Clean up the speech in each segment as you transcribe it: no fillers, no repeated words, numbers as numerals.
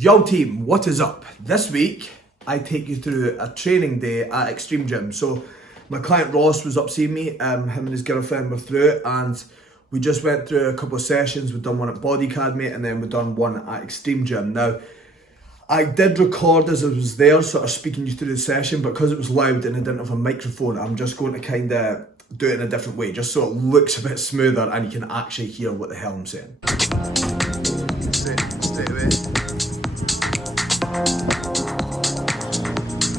Yo team, what is up? This week, I take you through a training day at Extreme Gym. So my client Ross was up seeing me, him and his girlfriend were through it, and we just went through a couple of sessions. We've done one at Body Academy and then we've done one at Extreme Gym. Now, I did record as I was there, sort of speaking you through the session, but because it was loud and I didn't have a microphone, I'm just going to kind of do it in a different way, just so it looks a bit smoother and you can actually hear what the hell I'm saying. Straight away.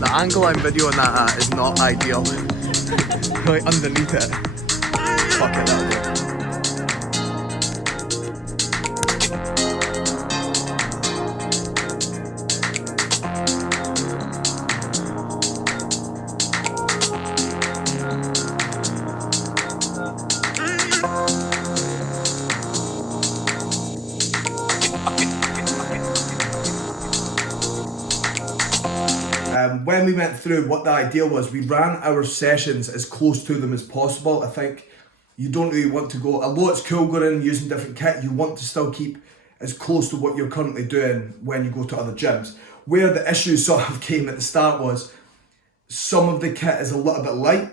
The angle I'm videoing that at is not ideal. Like underneath it. Fuck it up. When we went through what the ideal was, we ran our sessions as close to them as possible. I think you don't really want to go, although it's cool going in and using different kit, you want to still keep as close to what you're currently doing when you go to other gyms. Where the issue sort of came at the start was some of the kit is a little bit light.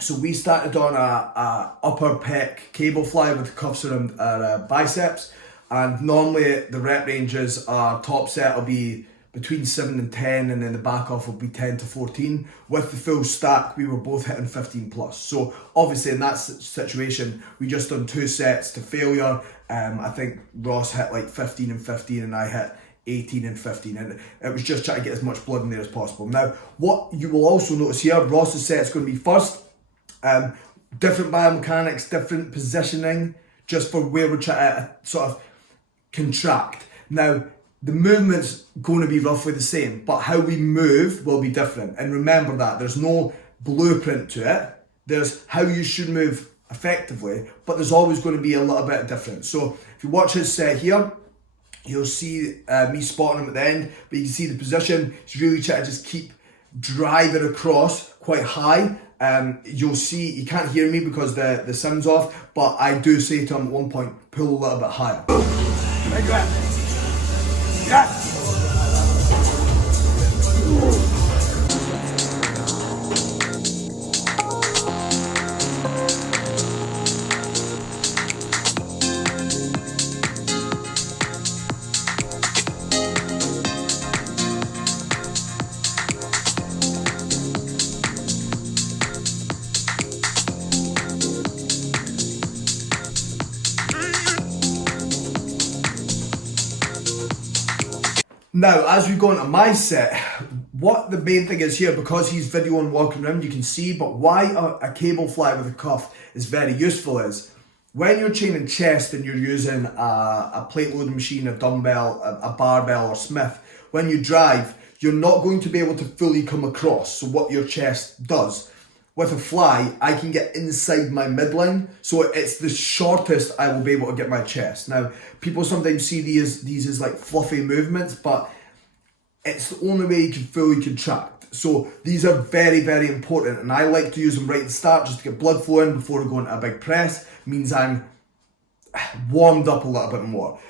So we started on a upper pec cable fly with cuffs around our biceps, and normally the rep ranges, our top set will be between 7 and 10, and then the back off will be 10 to 14. With the full stack, we were both hitting 15 plus. So obviously in that situation, we just done 2 sets to failure. I think Ross hit like 15 and 15 and I hit 18 and 15. And it was just trying to get as much blood in there as possible. Now, what you will also notice here, Ross's set's going to be first. Different biomechanics, different positioning, just for where we're trying to sort of contract. Now, the movement's going to be roughly the same, but how we move will be different. And remember that there's no blueprint to it. There's how you should move effectively, but there's always going to be a little bit different. So if you watch his set here, you'll see me spotting him at the end, but you can see the position. He's really trying to just keep driving across quite high. You'll see, you can't hear me because the sound's off, but I do say to him at one point, pull a little bit higher. Where you at? Yes! Now, as we go into my set, what the main thing is here, because he's videoing walking around, you can see, but why a cable fly with a cuff is very useful is, when you're training chest and you're using a plate loading machine, a dumbbell, a barbell or Smith, when you drive, you're not going to be able to fully come across, so what your chest does. With a fly, I can get inside my midline, so it's the shortest I will be able to get my chest. Now, people sometimes see these as like fluffy movements, but it's the only way you can fully contract. So these are very, very important, and I like to use them right at the start just to get blood flowing before I go into a big press. It means I'm warmed up a little bit more.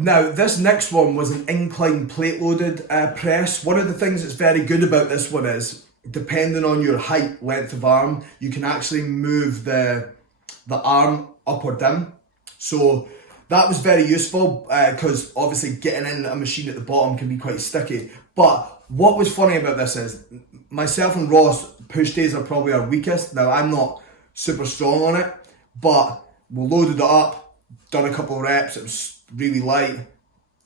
Now, this next one was an incline plate loaded press. One of the things that's very good about this one is, depending on your height, length of arm, you can actually move the arm up or down. So that was very useful because obviously getting in a machine at the bottom can be quite sticky. But what was funny about this is, myself and Ross, push days are probably our weakest. Now, I'm not super strong on it, but we loaded it up, done a couple of reps, it was really light,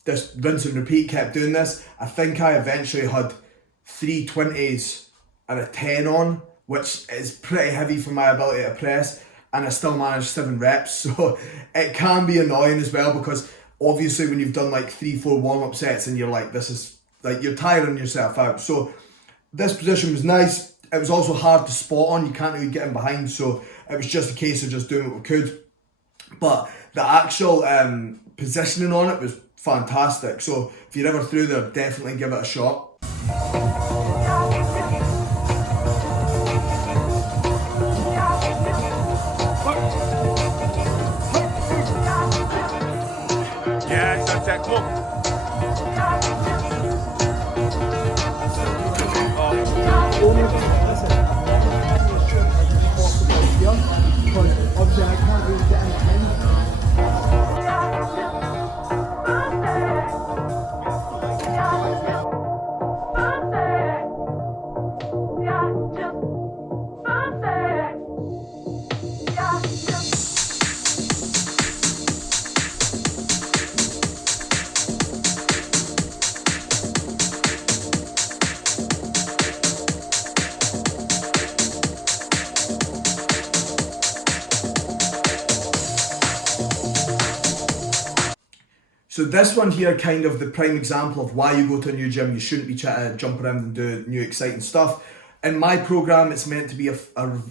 just rinse and repeat, kept doing this. I think I eventually had 3 20s and a 10 on, which is pretty heavy for my ability to press, and I still managed 7 reps, so it can be annoying as well, because obviously when you've done like 3-4 warm-up sets and you're like, this is like, you're tiring yourself out. So this position was nice. It was also hard to spot on. You can't really get in behind, so it was just a case of just doing what we could. But the actual positioning on it was fantastic. So if you're ever through there, definitely give it a shot. Yeah, sunset, come on. Obviously I can't really get anything. So this one here, kind of the prime example of why you go to a new gym. You shouldn't be trying to jump around and do new exciting stuff. In my program, it's meant to be a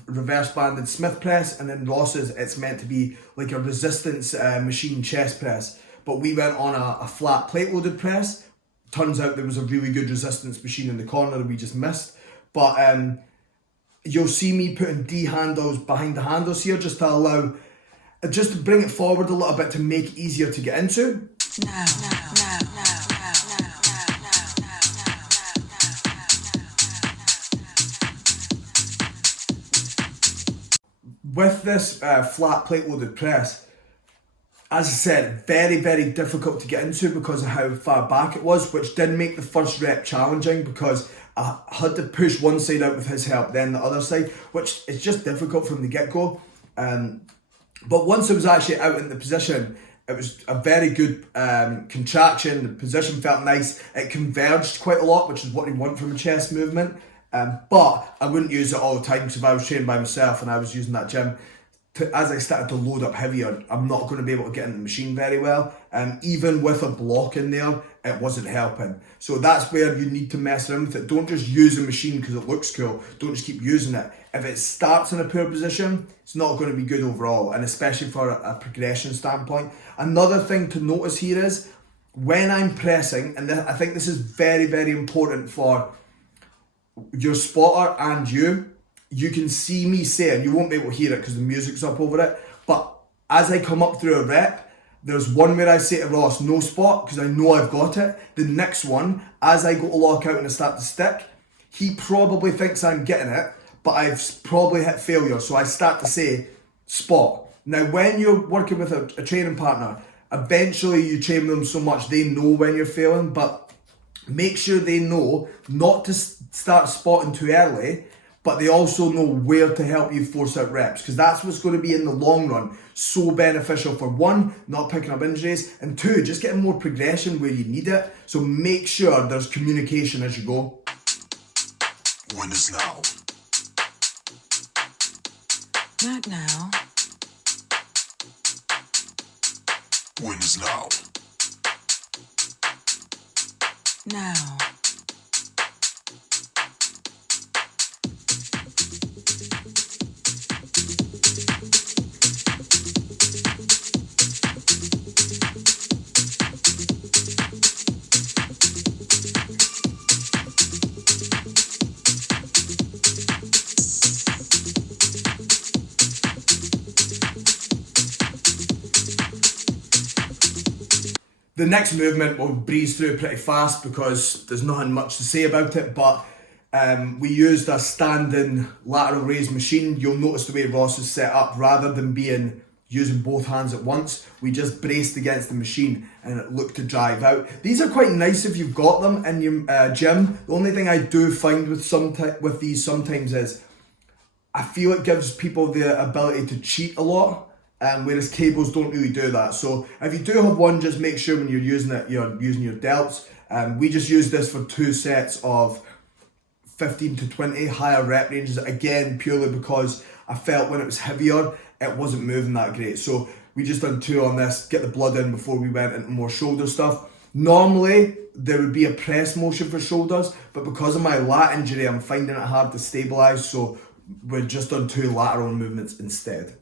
reverse banded Smith press, and in Ross's, it's meant to be like a resistance machine chest press. But we went on a flat plate loaded press. Turns out there was a really good resistance machine in the corner that we just missed. But you'll see me putting D handles behind the handles here just to bring it forward a little bit to make it easier to get into. With this flat plate loaded press, as I said, very, very difficult to get into because of how far back it was, which did make the first rep challenging because I had to push one side out with his help, then the other side, which is just difficult from the get-go. But once I was actually out in the position, it was a very good contraction. The position felt nice. It converged quite a lot, which is what you want from a chest movement. But I wouldn't use it all the time because if I was training by myself and I was using that gym, as I started to load up heavier, I'm not going to be able to get in the machine very well. Even with a block in there, it wasn't helping. So that's where you need to mess around with it. Don't just use a machine because it looks cool. Don't just keep using it. If it starts in a poor position, it's not going to be good overall, and especially for a progression standpoint. Another thing to notice here is when I'm pressing, and I think this is very, very important for your spotter and you can see me saying, you won't be able to hear it because the music's up over it, but as I come up through a rep, there's one where I say to Ross, no spot, because I know I've got it. The next one, as I go to lock out and I start to stick, he probably thinks I'm getting it, but I've probably hit failure, so I start to say, spot. Now, when you're working with a training partner, eventually you train them so much they know when you're failing, but make sure they know not to start spotting too early, but they also know where to help you force out reps, because that's what's going to be in the long run so beneficial for one, not picking up injuries, and two, just getting more progression where you need it. So make sure there's communication as you go. When is now? Not now. When is now? Now. The next movement we'll breeze through pretty fast because there's nothing much to say about it, but we used a standing lateral raise machine. You'll notice the way Ross is set up, rather than using both hands at once, we just braced against the machine and it looked to drive out. These are quite nice if you've got them in your gym. The only thing I do find with these sometimes is I feel it gives people the ability to cheat a lot. Whereas cables don't really do that. So if you do have one, just make sure when you're using it, you're using your delts. We just used this for 2 sets of 15 to 20 higher rep ranges, again, purely because I felt when it was heavier, it wasn't moving that great. So we just done 2 on this, get the blood in before we went into more shoulder stuff. Normally, there would be a press motion for shoulders, but because of my lat injury, I'm finding it hard to stabilise, so we've just done 2 lateral movements instead.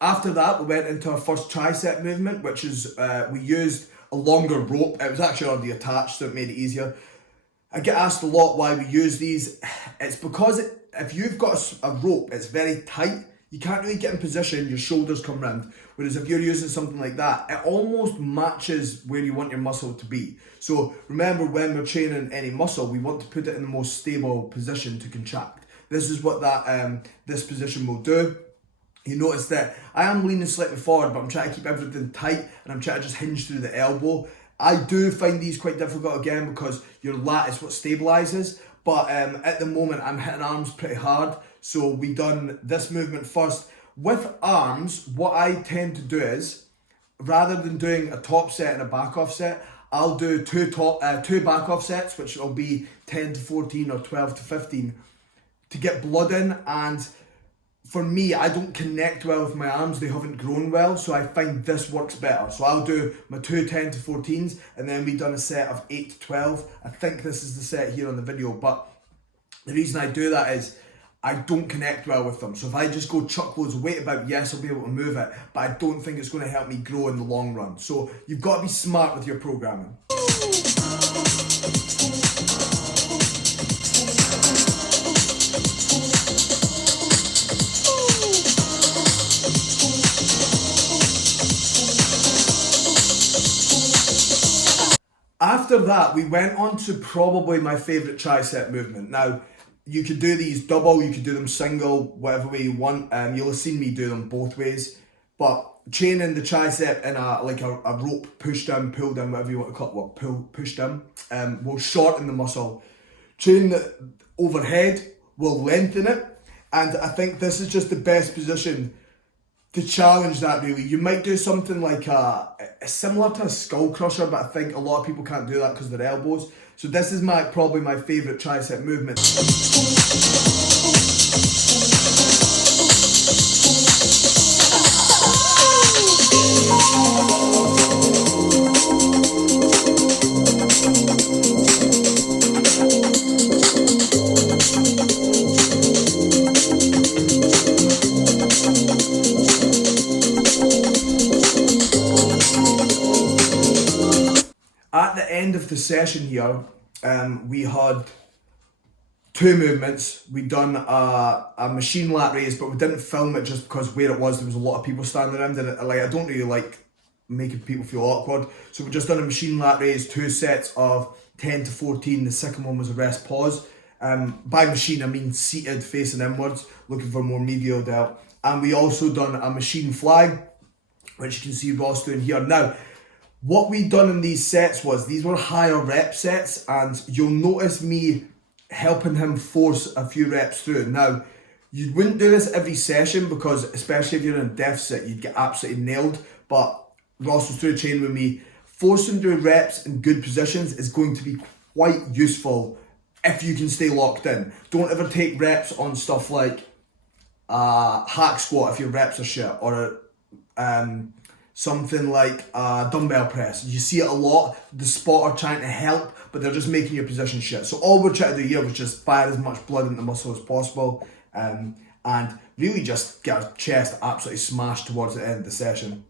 After that, we went into our first tricep movement, which is, we used a longer rope. It was actually already attached, so it made it easier. I get asked a lot why we use these. It's because if you've got a rope, it's very tight. You can't really get in position, your shoulders come round. Whereas if you're using something like that, it almost matches where you want your muscle to be. So remember, when we're training any muscle, we want to put it in the most stable position to contract. This is what this position will do. You notice that I am leaning slightly forward, but I'm trying to keep everything tight and I'm trying to just hinge through the elbow. I do find these quite difficult again because your lat is what stabilises, but at the moment I'm hitting arms pretty hard. So we done this movement first. With arms, what I tend to do is, rather than doing a top set and a back off set, I'll do two back off sets, which will be 10 to 14 or 12 to 15 to get blood in. And for me, I don't connect well with my arms, they haven't grown well, so I find this works better. So I'll do my 2 10 to 14s, and then we've done a set of 8 to 12. I think this is the set here on the video, but the reason I do that is I don't connect well with them. So if I just go chuck loads of weight about, yes, I'll be able to move it, but I don't think it's going to help me grow in the long run. So you've got to be smart with your programming. After that, we went on to probably my favourite tricep movement. Now, you could do these double, you could do them single, whatever way you want. You'll have seen me do them both ways. But training the tricep in a rope push down, pull down, whatever you want to call it, push down, will shorten the muscle. Training it overhead will lengthen it. And I think this is just the best position to challenge that, really. You might do something like similar to a skull crusher, but I think a lot of people can't do that because of their elbows. So this is probably my favourite tricep movement. At the end of the session here, we had 2 movements. We'd done a machine lat raise, but we didn't film it just because where it was, there was a lot of people standing around, and I don't really like making people feel awkward. So we just done a machine lat raise, 2 sets of 10 to 14. The second one was a rest pause. By machine, I mean seated, facing inwards, looking for more medial delt. And we also done a machine fly, which you can see Ross doing here. Now, what we done in these sets was, these were higher rep sets, and you'll notice me helping him force a few reps through. Now, you wouldn't do this every session because, especially if you're in a deficit, you'd get absolutely nailed. But Ross was through training with me. Forcing through reps in good positions is going to be quite useful if you can stay locked in. Don't ever take reps on stuff like hack squat if your reps are shit, or something like dumbbell press. You see it a lot. The spotter trying to help, but they're just making your position shit. So all we're trying to do here was just fire as much blood into the muscle as possible, and really just get our chest absolutely smashed towards the end of the session.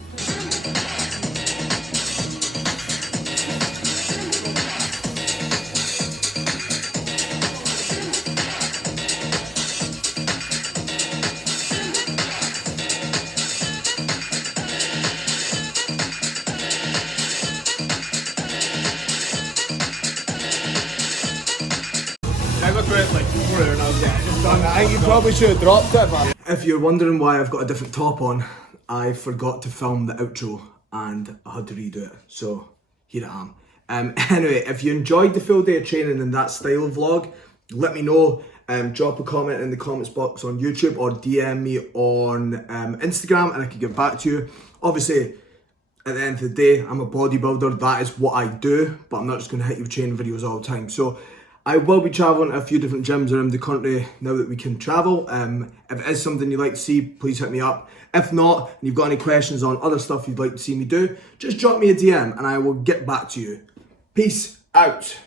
I think you probably should have dropped it, but... If you're wondering why I've got a different top on, I forgot to film the outro and I had to redo it, so here I am. Anyway, if you enjoyed the full day of training in that style vlog, let me know. Drop a comment in the comments box on YouTube or DM me on Instagram and I can get back to you. Obviously, At the end of the day, I'm a bodybuilder, that is what I do, but I'm not just going to hit you with training videos all the time. So I will be travelling to a few different gyms around the country now that we can travel. If it is something you'd like to see, please hit me up. If not, and you've got any questions on other stuff you'd like to see me do, just drop me a DM and I will get back to you. Peace out.